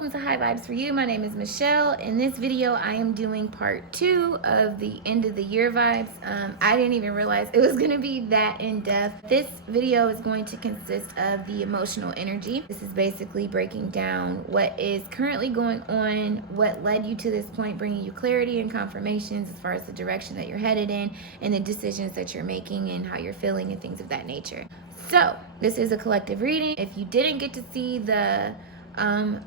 welcome to High Vibes for You. My name is Michelle. In this video, I am doing part 2 of the end of the year vibes. I didn't even realize it was going to be that in depth. This video is going to consist of the emotional energy. This is basically breaking down what is currently going on, what led you to this point, bringing you clarity and confirmations as far as the direction that you're headed in and the decisions that you're making and how you're feeling and things of that nature. So this is a collective reading. If you didn't get to see the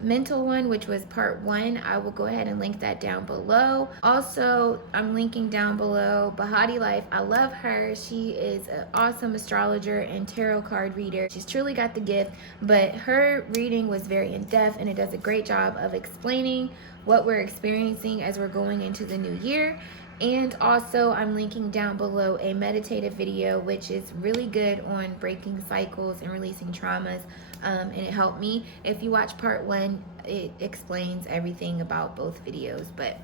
mental one, which was part 1, I will go ahead and link that down below. Also, I'm linking down below Bahati Life. I love her. She is an awesome astrologer and tarot card reader. She's truly got the gift, but her reading was very in-depth and it does a great job of explaining what we're experiencing as we're going into the new year. And also I'm linking down below a meditative video, which is really good on breaking cycles and releasing traumas. And it helped me. If you watch part 1, it explains everything about both videos. But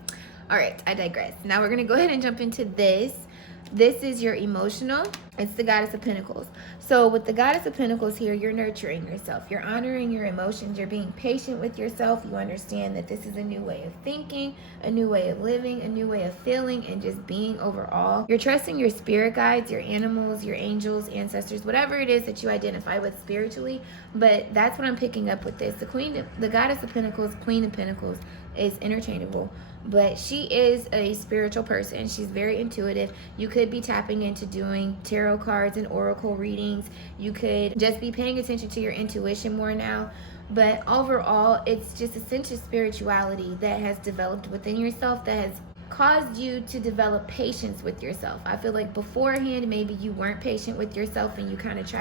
all right, I digress. Now we're gonna go ahead and jump into this. This is your emotional. It's the Goddess of Pentacles. So with the Goddess of Pentacles here, you're nurturing yourself. You're honoring your emotions. You're being patient with yourself. You understand that this is a new way of thinking, a new way of living, a new way of feeling, and just being overall. You're trusting your spirit guides, your animals, your angels, ancestors, whatever it is that you identify with spiritually. But that's what I'm picking up with this. The Goddess of Pentacles, Queen of Pentacles, is interchangeable. But she is a spiritual person. She's very intuitive. You could be tapping into doing tarot cards and oracle readings. You could just be paying attention to your intuition more now. But overall, it's just a sense of spirituality that has developed within yourself that has caused you to develop patience with yourself. I feel like beforehand, maybe you weren't patient with yourself and you kind of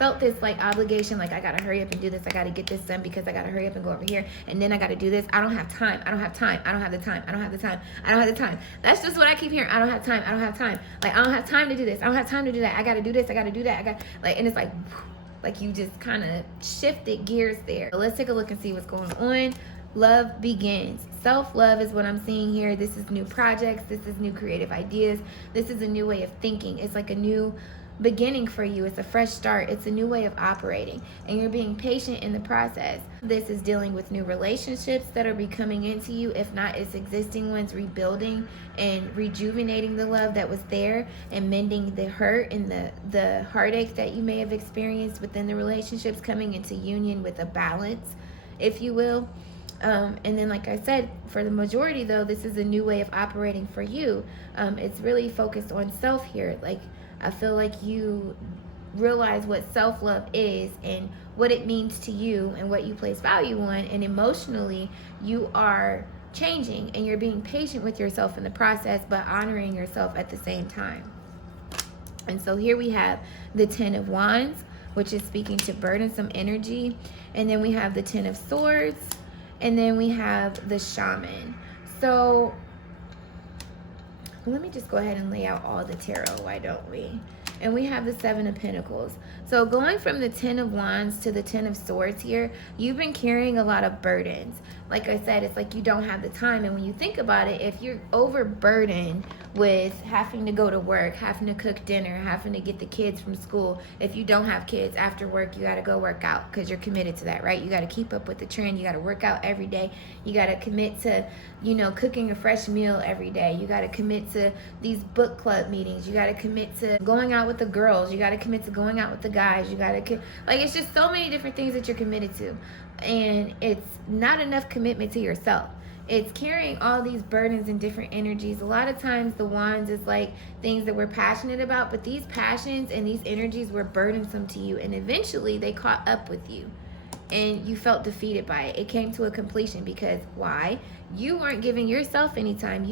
felt this like obligation, like I gotta hurry up and do this. I gotta get this done because I gotta hurry up and go over here. And then I gotta do this. I don't have time. I don't have time. I don't have the time. I don't have the time. I don't have the time. That's just what I keep hearing. I don't have time. I don't have time. Like, I don't have time to do this. I don't have time to do that. I gotta do this. I gotta do that. And it's like you just kind of shifted gears there. So let's take a look and see what's going on. Love begins. Self-love is what I'm seeing here. This is new projects. This is new creative ideas. This is a new way of thinking. It's like a new beginning for you. It's a fresh start. It's a new way of operating. And you're being patient in the process. This is dealing with new relationships that are becoming into you. If not, it's existing ones, rebuilding and rejuvenating the love that was there and mending the hurt and the heartache that you may have experienced within the relationships, coming into union with a balance, if you will. And then, like I said, for the majority, though, this is a new way of operating for you. It's really focused on self here. Like, I feel like you realize what self-love is and what it means to you and what you place value on. And emotionally, you are changing and you're being patient with yourself in the process, but honoring yourself at the same time. And so here we have the 10 of Wands, which is speaking to burdensome energy. And then we have the 10 of Swords. And then we have the Shaman. So let me just go ahead and lay out all the tarot, why don't we? And we have the 7 of Pentacles. So going from the 10 of Wands to the 10 of Swords here, you've been carrying a lot of burdens. Like I said, it's like you don't have the time. And when you think about it, if you're overburdened with having to go to work, having to cook dinner, having to get the kids from school, if you don't have kids, after work, you got to go work out because you're committed to that, right? You got to keep up with the trend. You got to work out every day. You got to commit to, cooking a fresh meal every day. You got to commit to these book club meetings. You got to commit to going out with the girls. You got to commit to going out with the guys. You got to, it's just so many different things that you're committed to. And it's not enough commitment to yourself. It's carrying all these burdens and different energies. A lot of times the wands is like things that we're passionate about, but these passions and these energies were burdensome to you. And eventually they caught up with you and you felt defeated by it. It came to a completion because why? You weren't giving yourself any time.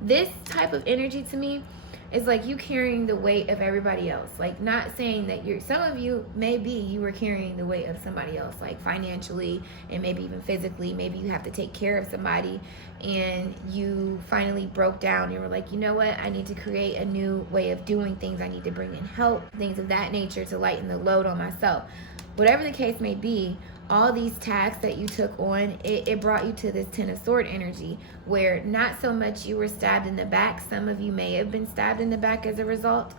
This type of energy to me is like you carrying the weight of everybody else. Like, not saying that some of you, maybe you were carrying the weight of somebody else, like financially and maybe even physically. Maybe you have to take care of somebody and you finally broke down and were like, you know what? I need to create a new way of doing things. I need to bring in help, things of that nature to lighten the load on myself. Whatever the case may be, all these tasks that you took on, it brought you to this 10 of Sword energy where not so much you were stabbed in the back. Some of you may have been stabbed in the back as a result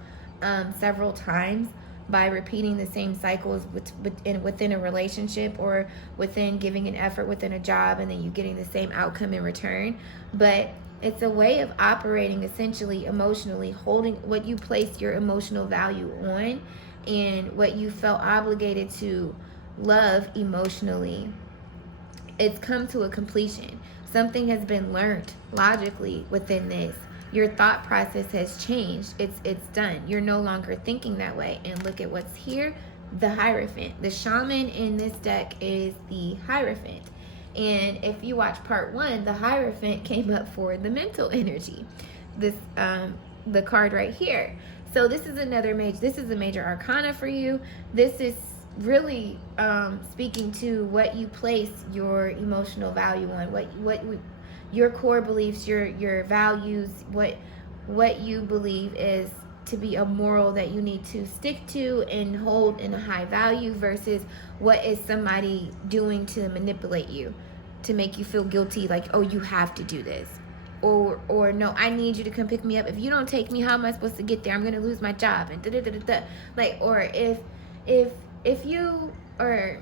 several times, by repeating the same cycles within a relationship, or within giving an effort within a job, and then you getting the same outcome in return. But it's a way of operating, essentially emotionally, holding what you place your emotional value on and what you felt obligated to love emotionally. It's come to a completion. Something has been learned logically within this. Your thought process has changed. It's done. You're no longer thinking that way. And look at what's here, the Hierophant. The shaman in this deck is the Hierophant. And if you watch part 1, the Hierophant came up for the mental energy. This the card right here. So this is a major arcana for you. This is really speaking to what you place your emotional value on, what your core beliefs, your values, what you believe is to be a moral that you need to stick to and hold in a high value, versus what is somebody doing to manipulate you, to make you feel guilty, like, oh, you have to do this, or no, I need you to come pick me up. If you don't take me, how am I supposed to get there? I'm gonna lose my job, and like, or if you are,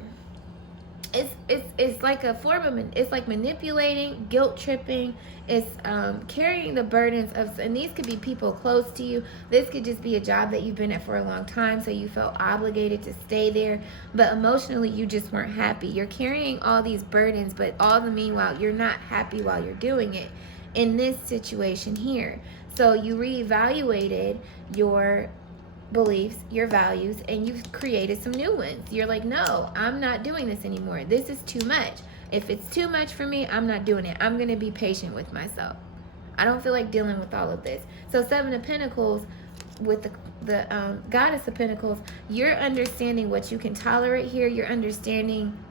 it's like a form of, it's like manipulating, guilt tripping. It's carrying the burdens of, and these could be people close to you. This could just be a job that you've been at for a long time, so you felt obligated to stay there, but emotionally you just weren't happy. You're carrying all these burdens, but all the meanwhile you're not happy while you're doing it in this situation here. So you reevaluated your beliefs, your values, and you've created some new ones. You're like, no, I'm not doing this anymore. This is too much. If it's too much for me, I'm not doing it. I'm going to be patient with myself. I don't feel like dealing with all of this. So 7 of Pentacles with the Goddess of Pentacles, you're understanding what you can tolerate here. You're understanding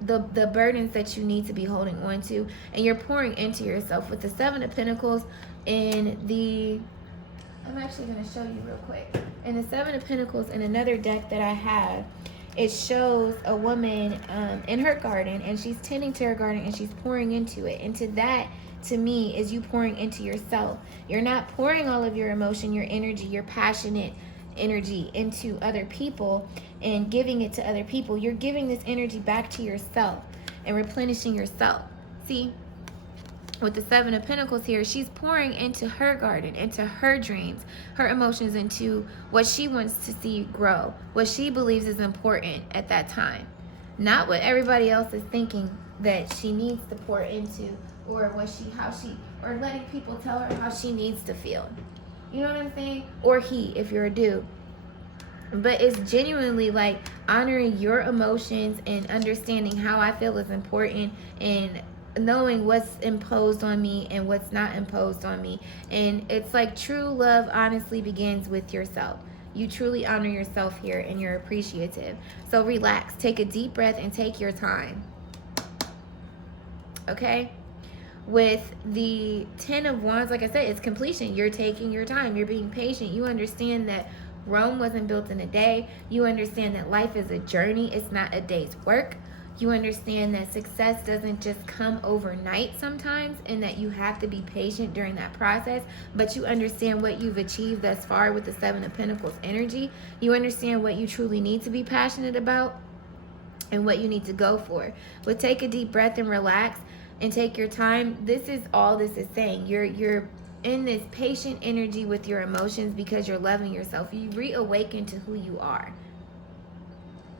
the burdens that you need to be holding on to, and you're pouring into yourself. With the 7 of Pentacles in the, I'm actually going to show you real quick. In the 7 of Pentacles, in another deck that I have, it shows a woman in her garden, and she's tending to her garden, and she's pouring into it. And to that, to me, is you pouring into yourself. You're not pouring all of your emotion, your energy, your passionate energy into other people and giving it to other people. You're giving this energy back to yourself and replenishing yourself. See? With the 7 of Pentacles here, she's pouring into her garden, into her dreams, her emotions, into what she wants to see grow, what she believes is important at that time. Not what everybody else is thinking that she needs to pour into, or or letting people tell her how she needs to feel. You know what I'm saying? Or he, if you're a dude. But it's genuinely like honoring your emotions and understanding how I feel is important, and knowing what's imposed on me and what's not imposed on me. And it's like true love honestly begins with yourself. You truly honor yourself here, and you're appreciative. So relax, take a deep breath, and take your time. Okay? With the 10 of Wands, like I said, it's completion. You're taking your time. You're being patient. You understand that Rome wasn't built in a day. You understand that life is a journey. It's not a day's work. You understand that success doesn't just come overnight sometimes, and that you have to be patient during that process. But you understand what you've achieved thus far with the 7 of Pentacles energy. You understand what you truly need to be passionate about and what you need to go for. But take a deep breath and relax and take your time. This is all this is saying. You're in this patient energy with your emotions because you're loving yourself. You reawaken to who you are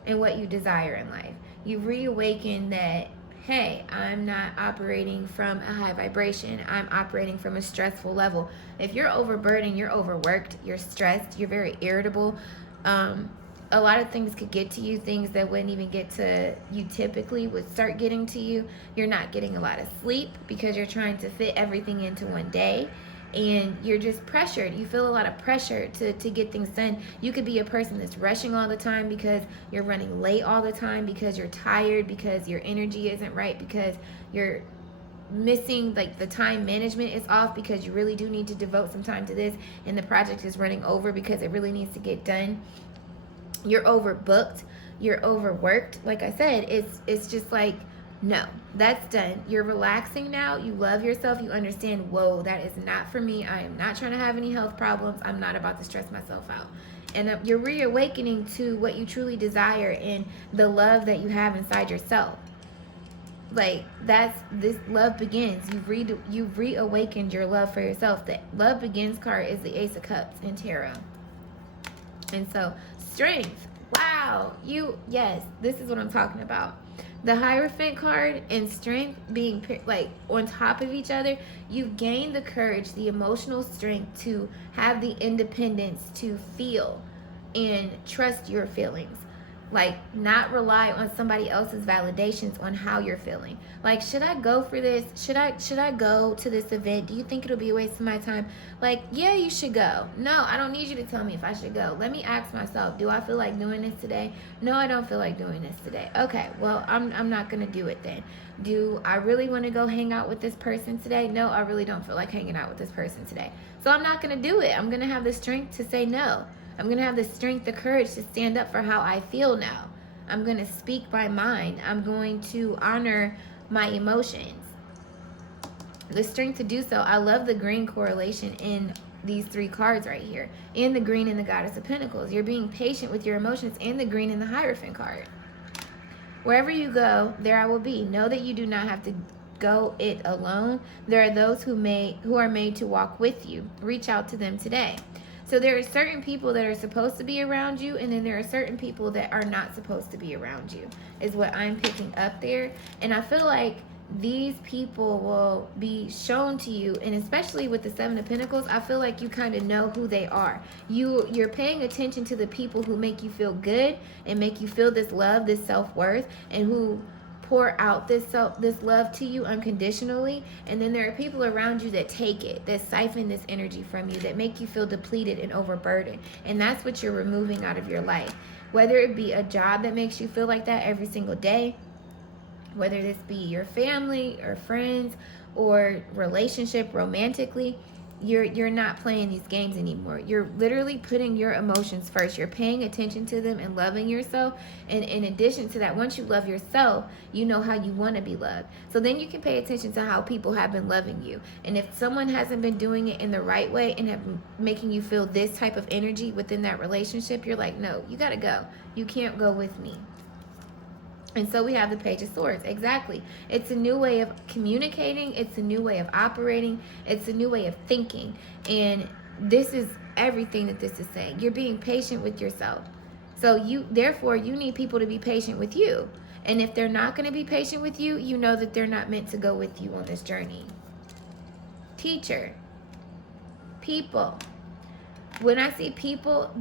and what you desire in life. You reawaken that, hey, I'm not operating from a high vibration. I'm operating from a stressful level. If you're overburdened, you're overworked, you're stressed, you're very irritable. A lot of things could get to you, things that wouldn't even get to you typically would start getting to you. You're not getting a lot of sleep because you're trying to fit everything into one day. And you're just pressured. You feel a lot of pressure to get things done. You could be a person that's rushing all the time because you're running late all the time, because you're tired, because your energy isn't right, because you're missing, like the time management is off, because you really do need to devote some time to this, and the project is running over because it really needs to get done. You're overbooked. You're overworked. Like I said, it's just like, no, that's done. You're relaxing now. You love yourself. You understand, whoa, that is not for me. I am not trying to have any health problems. I'm not about to stress myself out. And you're reawakening to what you truly desire and the love that you have inside yourself. Like, that's, this love begins. You've reawakened your love for yourself. The love begins card is the Ace of Cups in tarot. And so, strength. Wow. Yes, this is what I'm talking about. The Hierophant card and strength being like on top of each other, you've gained the courage, the emotional strength to have the independence to feel and trust your feelings. Like, not rely on somebody else's validations on how you're feeling. Like, should I go for this? Should I go to this event? Do you think it'll be a waste of my time? Like, yeah, you should go. No, I don't need you to tell me if I should go. Let me ask myself, do I feel like doing this today? No, I don't feel like doing this today. Okay, well, I'm not going to do it then. Do I really want to go hang out with this person today? No, I really don't feel like hanging out with this person today. So I'm not going to do it. I'm going to have the strength to say no. I'm going to have the strength, the courage to stand up for how I feel now. I'm going to speak my mind. I'm going to honor my emotions. The strength to do so. I love the green correlation in these three cards right here. And the green in the Goddess of Pentacles. You're being patient with your emotions, and the green in the Hierophant card. Wherever you go, there I will be. Know that you do not have to go it alone. There are those who are made to walk with you. Reach out to them today. So there are certain people that are supposed to be around you, and then there are certain people that are not supposed to be around you, is what I'm picking up there. And I feel like these people will be shown to you, and especially with the Seven of Pentacles, I feel like you kind of know who they are. You're paying attention to the people who make you feel good and make you feel this love, this self-worth, and who pour out this love to you unconditionally. And then there are people around you that take it, that siphon this energy from you, that make you feel depleted and overburdened. And that's what you're removing out of your life. Whether it be a job that makes you feel like that every single day, whether this be your family or friends or relationship romantically, you're not playing these games anymore. You're literally putting your emotions first. You're paying attention to them and loving yourself. And in addition to that, once you love yourself, you know how you want to be loved. So then you can pay attention to how people have been loving you. And if someone hasn't been doing it in the right way and have been making you feel this type of energy within that relationship, you're like, no, you got to go. You can't go with me. And so we have the Page of Swords. Exactly. It's a new way of communicating. It's a new way of operating. It's a new way of thinking. And this is everything that this is saying. You're being patient with yourself. So therefore, you need people to be patient with you. And if they're not going to be patient with you, you know that they're not meant to go with you on this journey. Teacher. People. When I see people,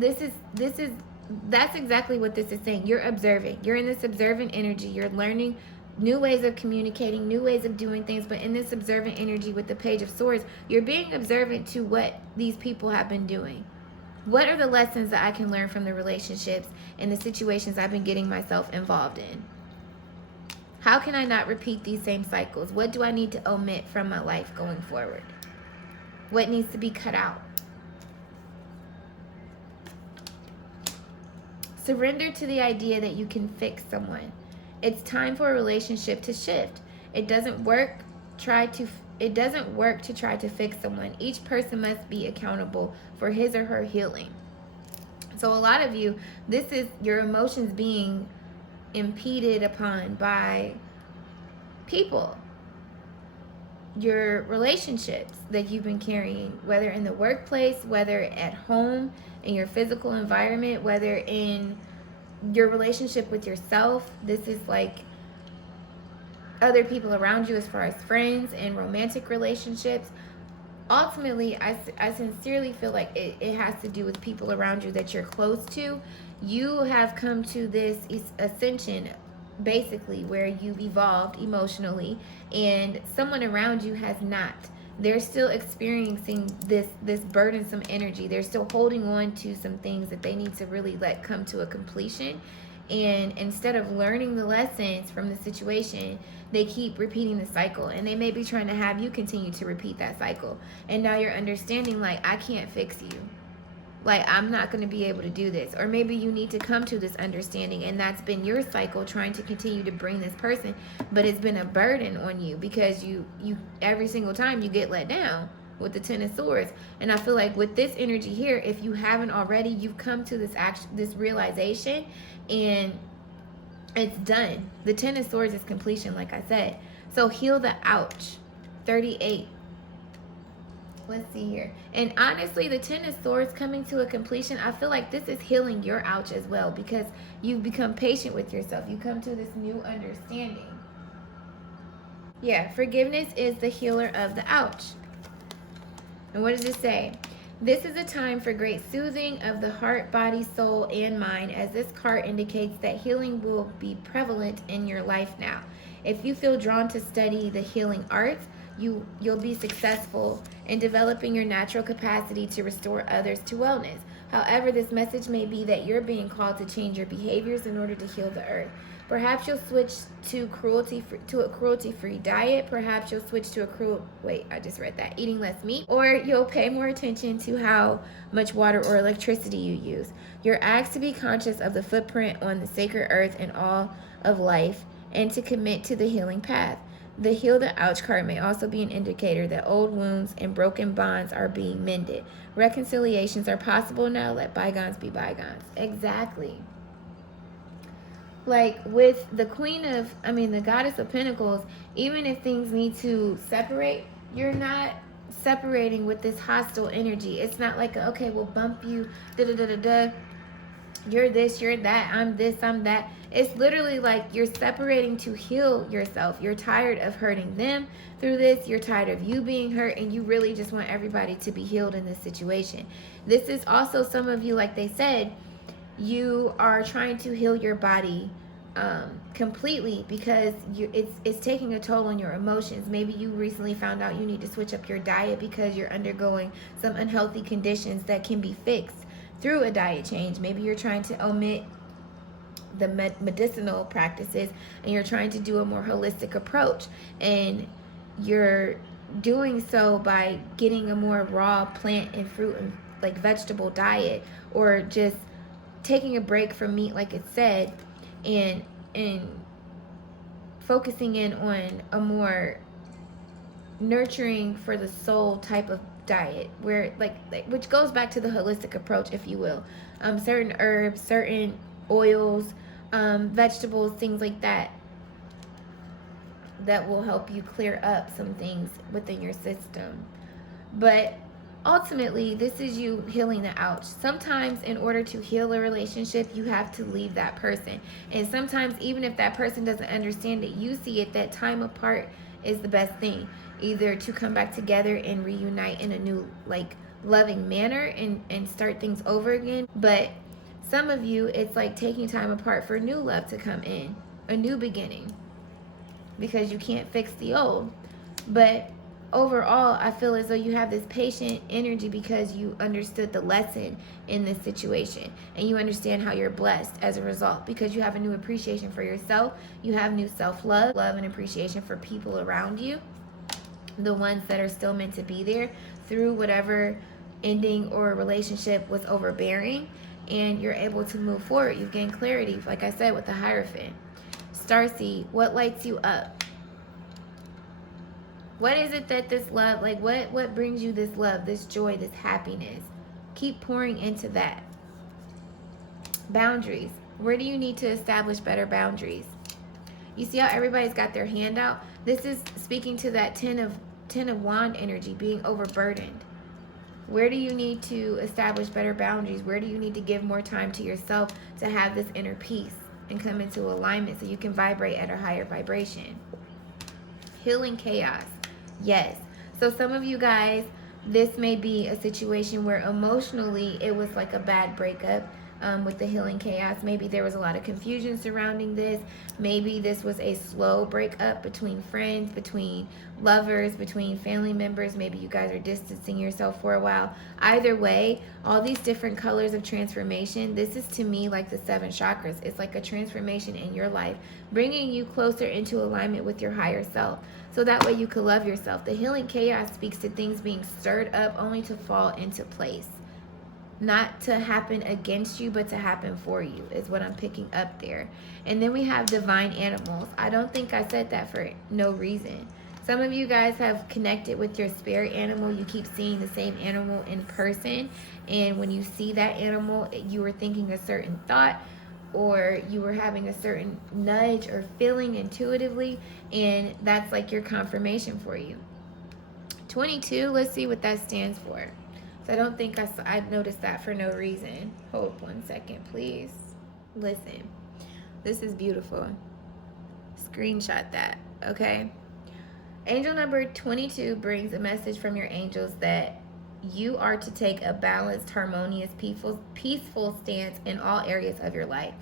that's exactly what this is saying. You're observing. You're in this observant energy. You're learning new ways of communicating, new ways of doing things. But in this observant energy with the Page of Swords, you're being observant to what these people have been doing. What are the lessons that I can learn from the relationships and the situations I've been getting myself involved in? How can I not repeat these same cycles? What do I need to omit from my life going forward? What needs to be cut out? Surrender to the idea that you can fix someone. It's time for a relationship to shift. It doesn't work to try to fix someone. Each person must be accountable for his or her healing. So a lot of you, this is your emotions being impeded upon by people. Your relationships that you've been carrying, whether in the workplace, whether at home, in your physical environment, whether in your relationship with yourself. This is like other people around you as far as friends and romantic relationships. Ultimately, I sincerely feel like it has to do with people around you that you're close to. You have come to this ascension basically where you've evolved emotionally, and someone around you has not. They're still experiencing this burdensome energy. They're still holding on to some things that they need to really let come to a completion. And instead of learning the lessons from the situation, they keep repeating the cycle. And they may be trying to have you continue to repeat that cycle. And now you're understanding, like, I can't fix you. Like, I'm not going to be able to do this. Or maybe you need to come to this understanding, and that's been your cycle, trying to continue to bring this person, but it's been a burden on you because you every single time you get let down, with the Ten of Swords. And I feel like with this energy here, if you haven't already, you've come to this realization, and it's done. The Ten of Swords is completion, like I said. So heal the ouch. 38. Let's see here. And honestly, the Ten of Swords coming to a completion, I feel like this is healing your ouch as well, because you've become patient with yourself. You come to this new understanding. Yeah, forgiveness is the healer of the ouch. And what does it say? This is a time for great soothing of the heart, body, soul, and mind, as this card indicates that healing will be prevalent in your life now. If you feel drawn to study the healing arts, you'll be successful in developing your natural capacity to restore others to wellness. However, this message may be that you're being called to change your behaviors in order to heal the earth. Perhaps you'll switch to a cruelty-free diet. Perhaps you'll switch to eating less meat. Or you'll pay more attention to how much water or electricity you use. You're asked to be conscious of the footprint on the sacred earth and all of life, and to commit to the healing path. The Heal the Ouch card may also be an indicator that old wounds and broken bonds are being mended. Reconciliations are possible now. Let bygones be bygones. Exactly. Like with the the Goddess of Pentacles, even if things need to separate, you're not separating with this hostile energy. It's not like, okay, we'll bump you, da-da-da-da-da. You're this, you're that, I'm this, I'm that. It's literally like you're separating to heal yourself. You're tired of hurting them through this. You're tired of you being hurt, and you really just want everybody to be healed in this situation. This is also some of you, like they said, you are trying to heal your body completely because it's taking a toll on your emotions. Maybe you recently found out you need to switch up your diet because you're undergoing some unhealthy conditions that can be fixed through a diet change. Maybe you're trying to omit the medicinal practices, and you're trying to do a more holistic approach, and you're doing so by getting a more raw plant and fruit and like vegetable diet, or just taking a break from meat, like it said, and focusing in on a more nurturing for the soul type of diet, where like which goes back to the holistic approach, if you will. Certain herbs, certain oils, vegetables, things like that will help you clear up some things within your system. But ultimately, this is you healing the ouch. Sometimes in order to heal a relationship, you have to leave that person. And sometimes even if that person doesn't understand it, you see it, that time apart is the best thing. Either to come back together and reunite in a new, like, loving manner and start things over again. But some of you, it's like taking time apart for new love to come in, a new beginning, because you can't fix the old. But overall, I feel as though you have this patient energy because you understood the lesson in this situation, and you understand how you're blessed as a result, because you have a new appreciation for yourself. You have new self-love, love and appreciation for people around you, the ones that are still meant to be there through whatever ending or relationship was overbearing, and you're able to move forward. You've gained clarity, like I said, with the Hierophant. Starseed, what lights you up? What is it that this love, like what brings you this love, this joy, this happiness? Keep pouring into that. Boundaries. Where do you need to establish better boundaries? You see how everybody's got their hand out? This is speaking to that ten of wand energy, being overburdened. Where do you need to establish better boundaries? Where do you need to give more time to yourself to have this inner peace and come into alignment so you can vibrate at a higher vibration? Healing chaos. Yes. So some of you guys, this may be a situation where emotionally it was like a bad breakup. With the healing chaos, maybe there was a lot of confusion surrounding this. Maybe this was a slow breakup between friends, between lovers, between family members. Maybe you guys are distancing yourself for a while. Either way, all these different colors of transformation, this is to me like the 7 chakras. It's like a transformation in your life, bringing you closer into alignment with your higher self, so that way you can love yourself. The healing chaos speaks to things being stirred up only to fall into place. Not to happen against you, but to happen for you, is what I'm picking up there. And then we have divine animals. I don't think I said that for no reason. Some of you guys have connected with your spirit animal. You keep seeing the same animal in person, and when you see that animal, you were thinking a certain thought, or you were having a certain nudge or feeling intuitively, and that's like your confirmation for you. 22, let's see what that stands for. So I don't think I've noticed that for no reason. Hold 1 second, please. Listen, this is beautiful. Screenshot that, okay? Angel number 22 brings a message from your angels that you are to take a balanced, harmonious, peaceful stance in all areas of your life.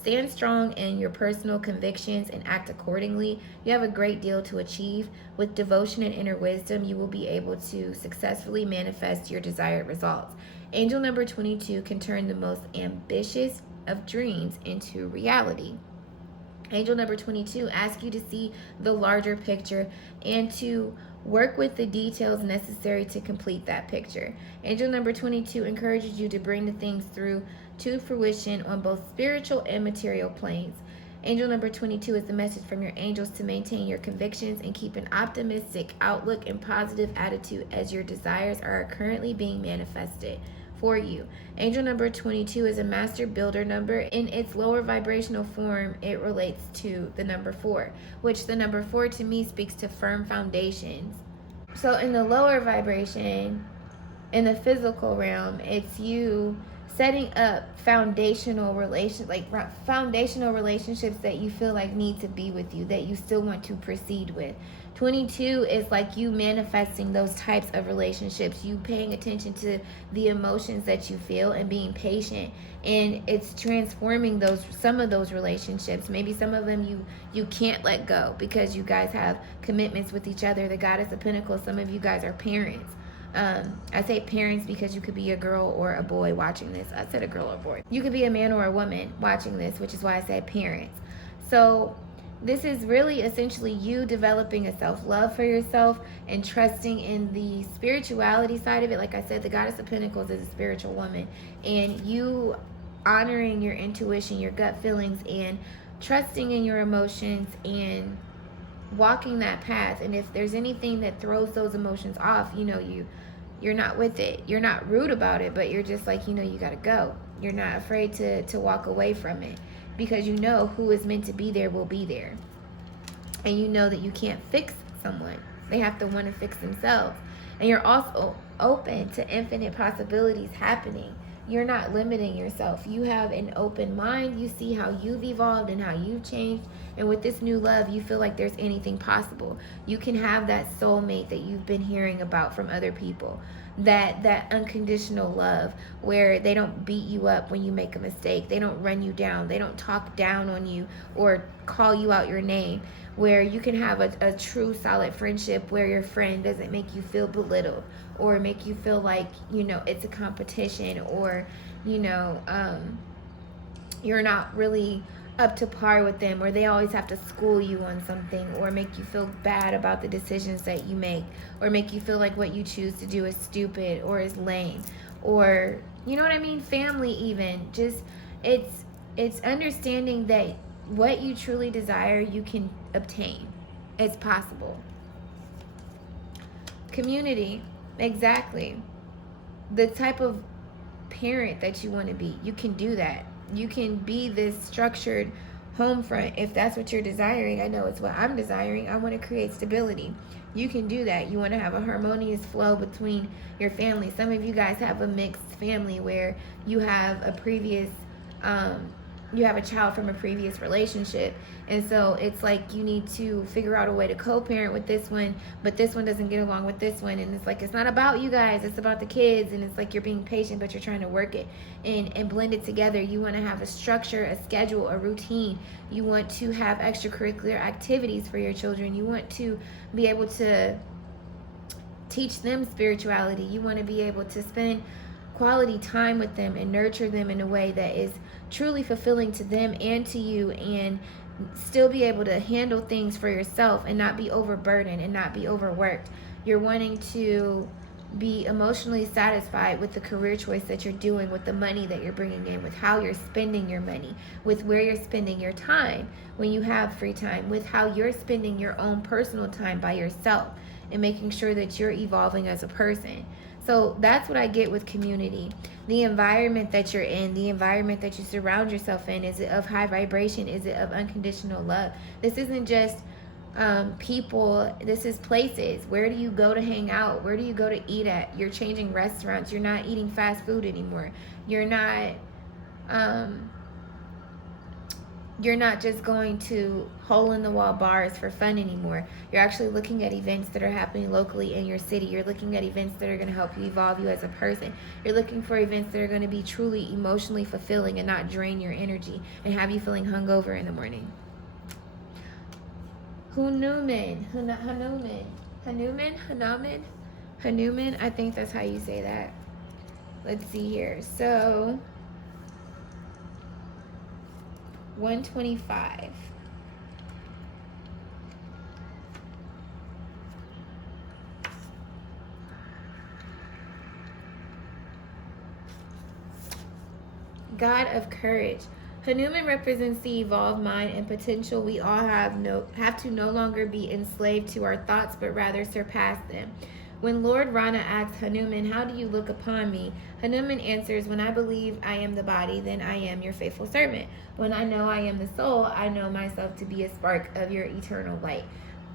Stand strong in your personal convictions and act accordingly. You have a great deal to achieve. With devotion and inner wisdom, you will be able to successfully manifest your desired results. Angel number 22 can turn the most ambitious of dreams into reality. Angel number 22 asks you to see the larger picture and to work with the details necessary to complete that picture. Angel number 22 encourages you to bring the things through to fruition on both spiritual and material planes. Angel number 22 is the message from your angels to maintain your convictions and keep an optimistic outlook and positive attitude as your desires are currently being manifested for you. Angel number 22 is a master builder number. In its lower vibrational form, it relates to the number 4, which the number 4 to me speaks to firm foundations. So in the lower vibration, in the physical realm, it's you setting up foundational relationships that you feel like need to be with you, that you still want to proceed with. 22 is like you manifesting those types of relationships, you paying attention to the emotions that you feel and being patient, and it's transforming some of those relationships. Maybe some of them you can't let go because you guys have commitments with each other. The Goddess of Pentacles, some of you guys are parents. I say parents because you could be a girl or a boy watching this. I said a girl or a boy. You could be a man or a woman watching this, which is why I said parents. So this is really essentially you developing a self-love for yourself and trusting in the spirituality side of it. Like I said, the Goddess of Pentacles is a spiritual woman, and you honoring your intuition, your gut feelings, and trusting in your emotions and walking that path. And if there's anything that throws those emotions off, you're not with it. You're not rude about it, but you're just like, you gotta go. You're not afraid to walk away from it, because you know who is meant to be there will be there. And you know that you can't fix someone. They have to want to fix themselves. And you're also open to infinite possibilities happening. You're not limiting yourself. You have an open mind. You see how you've evolved and how you've changed. And with this new love, you feel like there's anything possible. You can have that soulmate that you've been hearing about from other people. That unconditional love where they don't beat you up when you make a mistake. They don't run you down. They don't talk down on you or call you out your name. Where you can have a true solid friendship where your friend doesn't make you feel belittled or make you feel like, it's a competition, or, you're not really up to par with them, or they always have to school you on something, or make you feel bad about the decisions that you make, or make you feel like what you choose to do is stupid or is lame, or, you know what I mean? Family even. Just, it's understanding that what you truly desire, you can obtain. It's possible. Community. Exactly. The type of parent that you want to be, you can do that. You can be this structured home front if that's what you're desiring. I know it's what I'm desiring. I want to create stability. You can do that. You want to have a harmonious flow between your family. Some of you guys have a mixed family where you have a previous you have a child from a previous relationship, and so it's like you need to figure out a way to co-parent with this one, but this one doesn't get along with this one, and it's like, it's not about you guys, it's about the kids, and it's like you're being patient, but you're trying to work it and blend it together. You want to have a structure, a schedule, a routine. You want to have extracurricular activities for your children. You want to be able to teach them spirituality. You want to be able to spend quality time with them and nurture them in a way that is truly fulfilling to them and to you, and still be able to handle things for yourself and not be overburdened and not be overworked. You're wanting to be emotionally satisfied with the career choice that you're doing, with the money that you're bringing in, with how you're spending your money, with where you're spending your time when you have free time, with how you're spending your own personal time by yourself, and making sure that you're evolving as a person. So that's what I get with community. The environment that you're in, the environment that you surround yourself in, is it of high vibration? Is it of unconditional love? This isn't just people, this is places. Where do you go to hang out? Where do you go to eat at? You're changing restaurants. You're not eating fast food anymore. You're not just going to hole-in-the-wall bars for fun anymore. You're actually looking at events that are happening locally in your city. You're looking at events that are going to help you evolve you as a person. You're looking for events that are going to be truly emotionally fulfilling and not drain your energy and have you feeling hungover in the morning. Hanuman, I think that's how you say that. Let's see here. So 125. God of courage. Hanuman represents the evolved mind and potential. We all have to no longer be enslaved to our thoughts, but rather surpass them. When Lord Rana asks Hanuman, "How do you look upon me?" Hanuman answers, "When I believe I am the body, then I am your faithful servant. When I know I am the soul, I know myself to be a spark of your eternal light.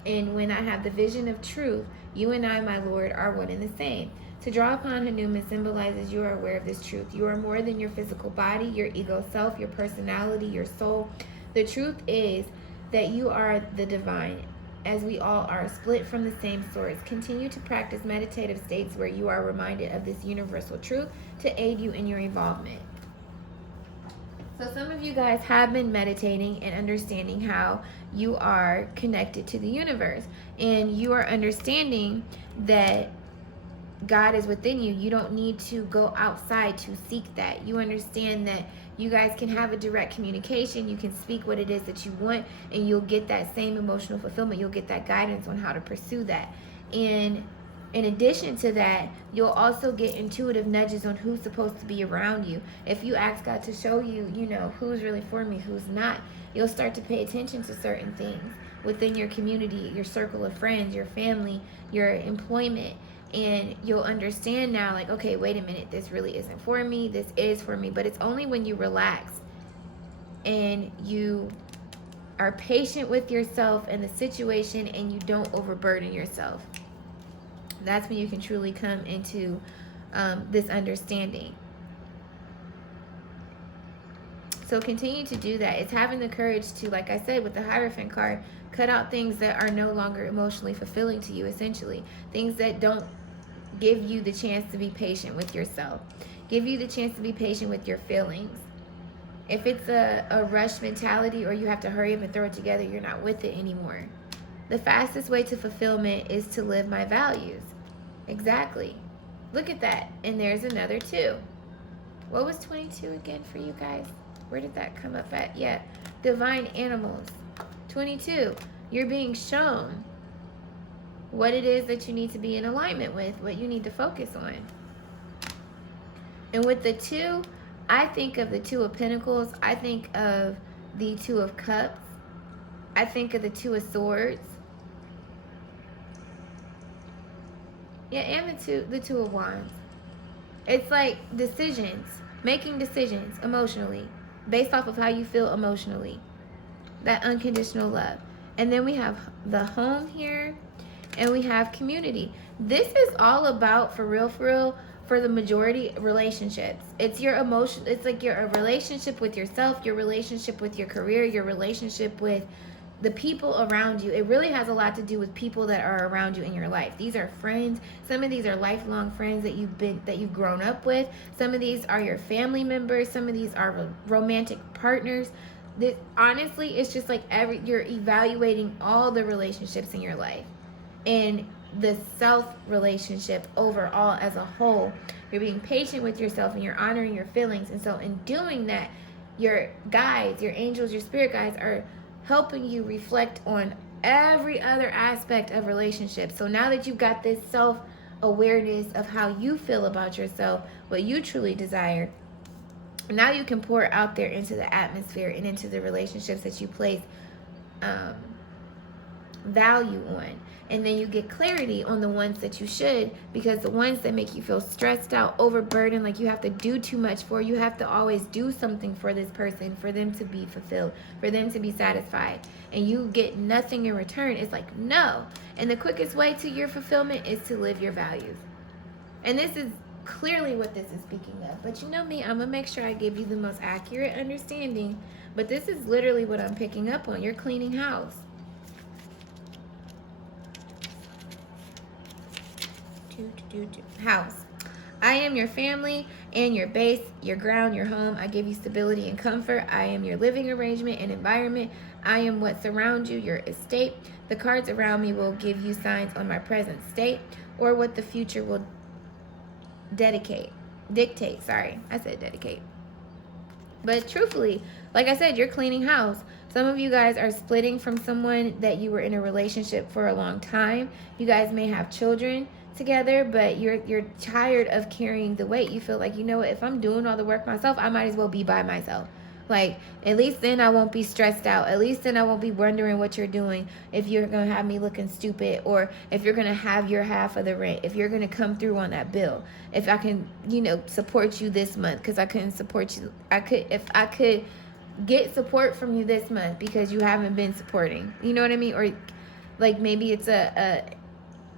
And when I have the vision of truth, you and I, my Lord, are one and the same." To draw upon Hanuman symbolizes you are aware of this truth. You are more than your physical body, your ego self, your personality, your soul. The truth is that you are the divine, as we all are, split from the same source. Continue to practice meditative states where you are reminded of this universal truth to aid you in your evolvement. So some of you guys have been meditating and understanding how you are connected to the universe, and you are understanding that God is within you. You don't need to go outside to seek that. You understand that you guys can have a direct communication. You can speak what it is that you want, and you'll get that same emotional fulfillment. You'll get that guidance on how to pursue that. And in addition to that, you'll also get intuitive nudges on who's supposed to be around you. If you ask God to show you, who's really for me, who's not, you'll start to pay attention to certain things within your community, your circle of friends, your family, your employment. And you'll understand now, like, okay, wait a minute, this really isn't for me, this is for me. But it's only when you relax and you are patient with yourself and the situation and you don't overburden yourself. That's when you can truly come into this understanding. So continue to do that. It's having the courage to, like I said, with the Hierophant card, cut out things that are no longer emotionally fulfilling to you, essentially. Things that don't give you the chance to be patient with yourself. Give you the chance to be patient with your feelings. If it's a rush mentality or you have to hurry up and throw it together, you're not with it anymore. The fastest way to fulfillment is to live my values. Exactly. Look at that. And there's another 2. What was 22 again for you guys? Where did that come up at? Yeah. Divine animals. 22. You're being shown what it is that you need to be in alignment with, what you need to focus on. And with the 2, I think of the 2 of Pinnacles. I think of the 2 of Cups. I think of the 2 of Swords. Yeah, and the 2 of Wands. It's like decisions, making decisions emotionally, based off of how you feel emotionally. That unconditional love. And then we have the home here, and we have community. This is all about, for real, for the majority, relationships. It's your emotion. It's like your relationship with yourself, your relationship with your career, your relationship with the people around you. It really has a lot to do with people that are around you in your life. These are friends. Some of these are lifelong friends that you've grown up with. Some of these are your family members. Some of these are romantic partners. Honestly, it's just like you're evaluating all the relationships in your life and the self relationship overall as a whole. You're being patient with yourself and you're honoring your feelings. And so in doing that, your guides, your angels, your spirit guides are helping you reflect on every other aspect of relationships. So now that you've got this self awareness of how you feel about yourself, what you truly desire. Now you can pour out there into the atmosphere and into the relationships that you place value on. And then you get clarity on the ones that you should, because the ones that make you feel stressed out, overburdened, like you have to do too much for, you have to always do something for this person, for them to be fulfilled, for them to be satisfied, and you get nothing in return. It's like, no. And the quickest way to your fulfillment is to live your values. And this is clearly what this is speaking of. But you know me, I'm gonna make sure I give you the most accurate understanding. But this is literally what I'm picking up on. You're cleaning house. House. I am your family and your base, your ground, your home. I give you stability and comfort. I am your living arrangement and environment. I am what surrounds you, your estate. The cards around me will give you signs on my present state or what the future will dictate. But truthfully, like I said, you're cleaning house. Some of you guys are splitting from someone that you were in a relationship for a long time. You guys may have children together, but you're tired of carrying the weight. You feel like, you know what, if I'm doing all the work myself, I might as well be by myself. Like, at least then I won't be stressed out. At least then I won't be wondering what you're doing, if you're going to have me looking stupid, or if you're going to have your half of the rent, if you're going to come through on that bill, if I can, support you this month because I couldn't support you. If I could get support from you this month because you haven't been supporting. You know what I mean? Or like maybe it's a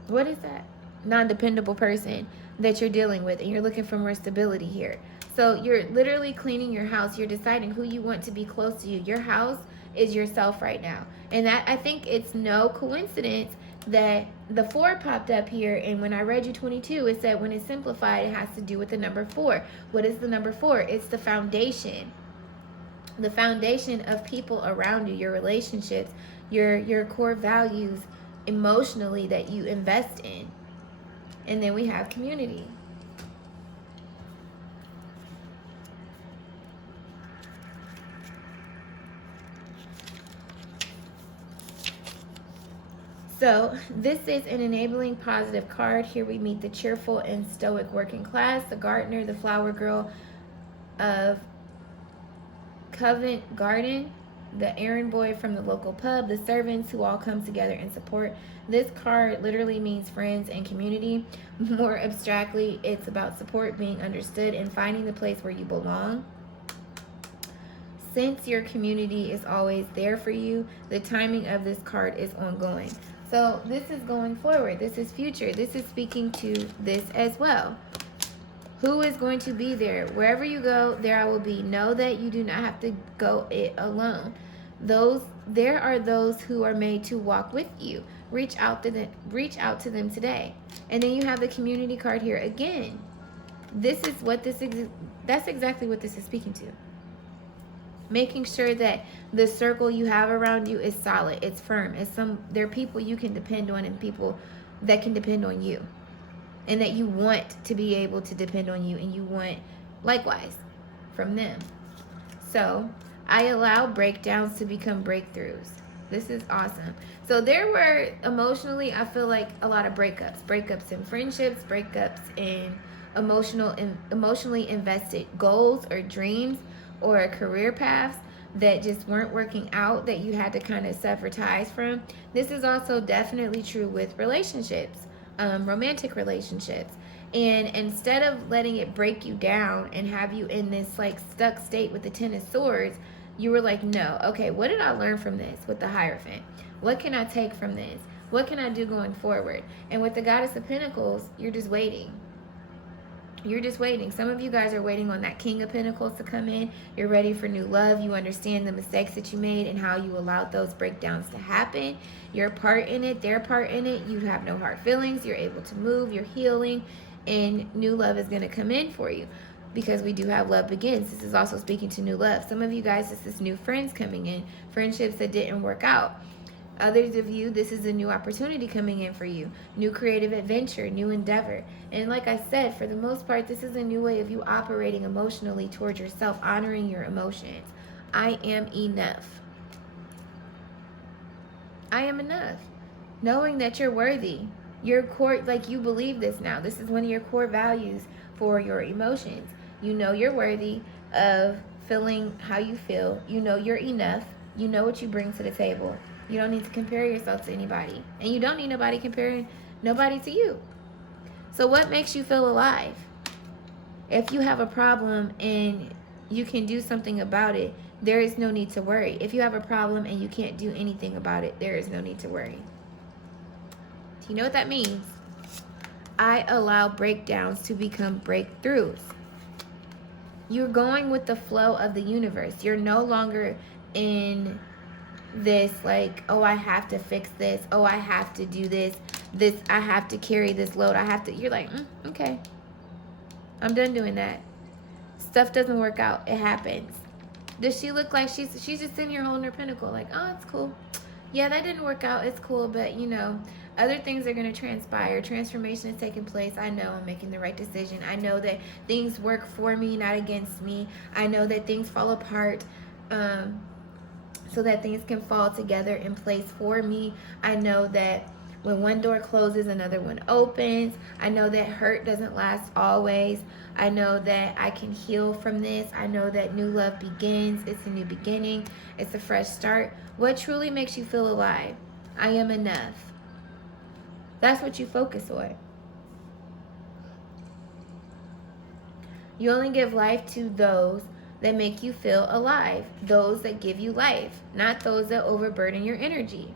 what is that? Non-dependable person that you're dealing with, and you're looking for more stability here. So you're literally cleaning your house. You're deciding who you want to be close to you. Your house is yourself right now. And that, I think it's no coincidence that the 4 popped up here. And when I read you 22, it said when it's simplified, it has to do with the number 4. What is the number 4? It's the foundation. The foundation of people around you, your relationships, your core values emotionally that you invest in. And then we have community. So this is an enabling positive card. Here we meet the cheerful and stoic working class, the gardener, the flower girl of Covent Garden, the errand boy from the local pub, the servants who all come together and support. This card literally means friends and community. More abstractly, it's about support, being understood, and finding the place where you belong. Since your community is always there for you, the timing of this card is ongoing. So this is going forward. This is future. This is speaking to this as well. Who is going to be there? Wherever you go, there I will be. Know that you do not have to go it alone. There are those who are made to walk with you. Reach out to them today. And then you have the community card here again. That's exactly what this is speaking to. Making sure that the circle you have around you is solid, it's firm. There are people you can depend on, and people that can depend on you. And that you want to be able to depend on you, and you want likewise from them. So I allow breakdowns to become breakthroughs. This is awesome. So there were emotionally, I feel like a lot of breakups in friendships, breakups in emotionally invested goals or dreams or career paths that just weren't working out, that you had to kind of sever ties from. This is also definitely true with relationships. Romantic relationships. And instead of letting it break you down and have you in this like stuck state with the 10 of swords, you were like, no, okay, what did I learn from this with the Hierophant? What can I take from this? What can I do going forward? And with the Goddess of Pentacles, you're just waiting. You're just waiting. Some of you guys are waiting on that King of Pentacles to come in. You're ready for new love. You understand the mistakes that you made and how you allowed those breakdowns to happen. Your part in it, their part in it. You have no hard feelings. You're able to move. You're healing. And new love is going to come in for you. Because we do have love begins. This is also speaking to new love. Some of you guys, this is new friends coming in. Friendships that didn't work out. Others of you, this is a new opportunity coming in for you. New creative adventure, new endeavor. And like I said, for the most part, this is a new way of you operating emotionally towards yourself, honoring your emotions. I am enough. I am enough. Knowing that you're worthy. Your core, like, you believe this now. This is one of your core values for your emotions. You know you're worthy of feeling how you feel. You know you're enough. You know what you bring to the table. You don't need to compare yourself to anybody. And you don't need nobody comparing nobody to you. So what makes you feel alive? If you have a problem and you can do something about it, there is no need to worry. If you have a problem and you can't do anything about it, there is no need to worry. Do you know what that means? I allow breakdowns to become breakthroughs. You're going with the flow of the universe. You're no longer in this like, oh, I have to fix this. Oh, I have to do this. I have to carry this load. You're like, okay. I'm done doing that. Stuff doesn't work out. It happens. Does she look like she's just sitting here holding her pinnacle? Like, oh, it's cool. Yeah, that didn't work out. It's cool. But, you know, other things are going to transpire. Transformation is taking place. I know I'm making the right decision. I know that things work for me, not against me. I know that things fall apart so that things can fall together in place for me. I know that when one door closes, another one opens. I know that hurt doesn't last always. I know that I can heal from this. I know that new love begins. It's a new beginning. It's a fresh start. What truly makes you feel alive? I am enough. That's what you focus on. You only give life to those that make you feel alive. Those that give you life, not those that overburden your energy.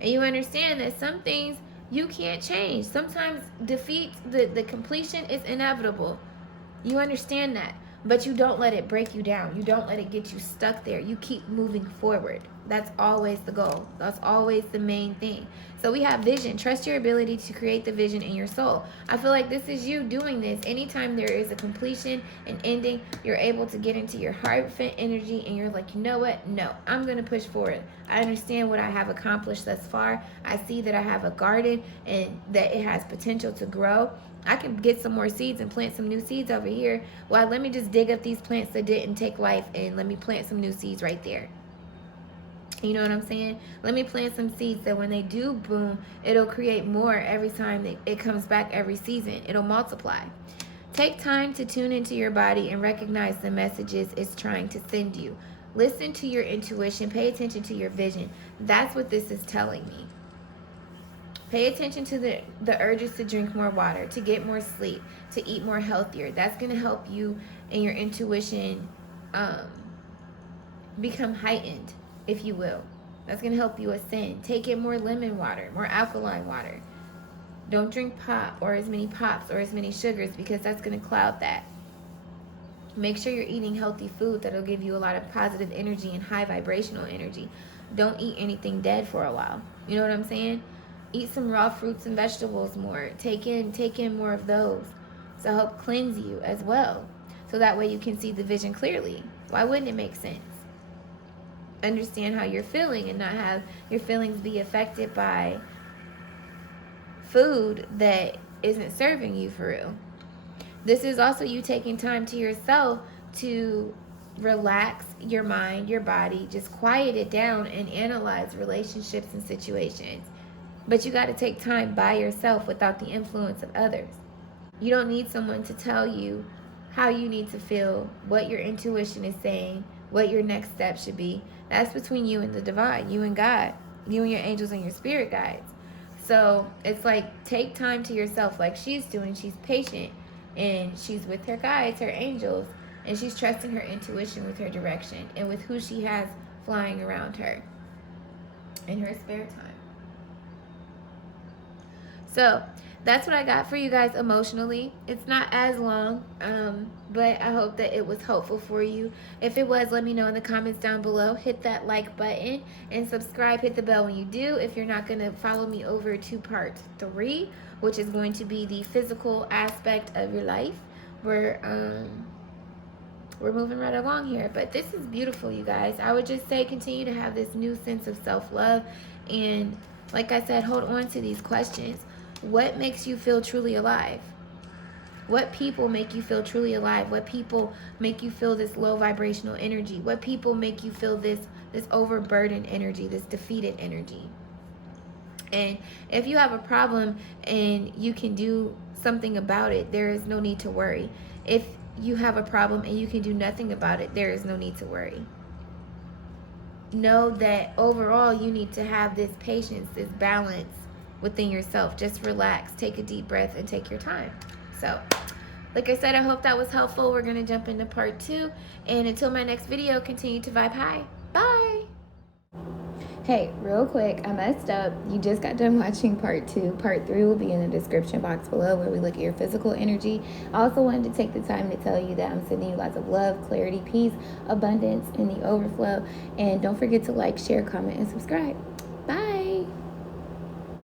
And you understand that some things you can't change. Sometimes defeat, the completion is inevitable. You understand that. But you don't let it break you down. You don't let it get you stuck there. You keep moving forward. That's always the goal. That's always the main thing. So we have vision. Trust your ability to create the vision in your soul. I feel like this is you doing this. Anytime there is a completion, an ending, you're able to get into your Hierophant energy and you're like, you know what? No, I'm going to push forward. I understand what I have accomplished thus far. I see that I have a garden and that it has potential to grow. I can get some more seeds and plant some new seeds over here. Well, let me just dig up these plants that didn't take life and let me plant some new seeds right there. You know what I'm saying? Let me plant some seeds that when they do boom, it'll create more every time it comes back every season. It'll multiply. Take time to tune into your body and recognize the messages it's trying to send you. Listen to your intuition. Pay attention to your vision. That's what this is telling me. Pay attention to the urges to drink more water, to get more sleep, to eat more healthier. That's going to help you and your intuition become heightened, if you will. That's going to help you ascend. Take in more lemon water, more alkaline water. Don't drink pop or as many pops or as many sugars because that's going to cloud that. Make sure you're eating healthy food that'll give you a lot of positive energy and high vibrational energy. Don't eat anything dead for a while. You know what I'm saying? Eat some raw fruits and vegetables more. Take in more of those to help cleanse you as well. So that way you can see the vision clearly. Why wouldn't it make sense? Understand how you're feeling and not have your feelings be affected by food that isn't serving you for real. This is also you taking time to yourself to relax your mind, your body, just quiet it down and analyze relationships and situations. But you got to take time by yourself without the influence of others. You don't need someone to tell you how you need to feel, what your intuition is saying, what your next step should be. That's between you and the divine, you and God, you and your angels and your spirit guides. So it's like, take time to yourself like she's doing. She's patient and she's with her guides, her angels, and she's trusting her intuition with her direction and with who she has flying around her in her spare time. So that's what I got for you guys emotionally. It's not as long, but I hope that it was helpful for you. If it was, let me know in the comments down below. Hit that like button and subscribe. Hit the bell when you do. If you're not going to follow me over to part 3, which is going to be the physical aspect of your life, we're moving right along here. But this is beautiful, you guys. I would just say continue to have this new sense of self-love. And like I said, hold on to these questions. What makes you feel truly alive? What people make you feel truly alive? What people make you feel this low vibrational energy? What people make you feel this overburdened energy, this defeated energy? And if you have a problem and you can do something about it, there is no need to worry. If you have a problem and you can do nothing about it, there is no need to worry. Know that overall you need to have this patience, this balance within yourself. Just relax, take a deep breath, and take your time. So, like I said, I hope that was helpful. We're going to jump into part 2. And until my next video, continue to vibe high. Bye! Hey, real quick, I messed up. You just got done watching part 2. Part 3 will be in the description box below, where we look at your physical energy. I also wanted to take the time to tell you that I'm sending you lots of love, clarity, peace, abundance, and the overflow. And don't forget to like, share, comment, and subscribe.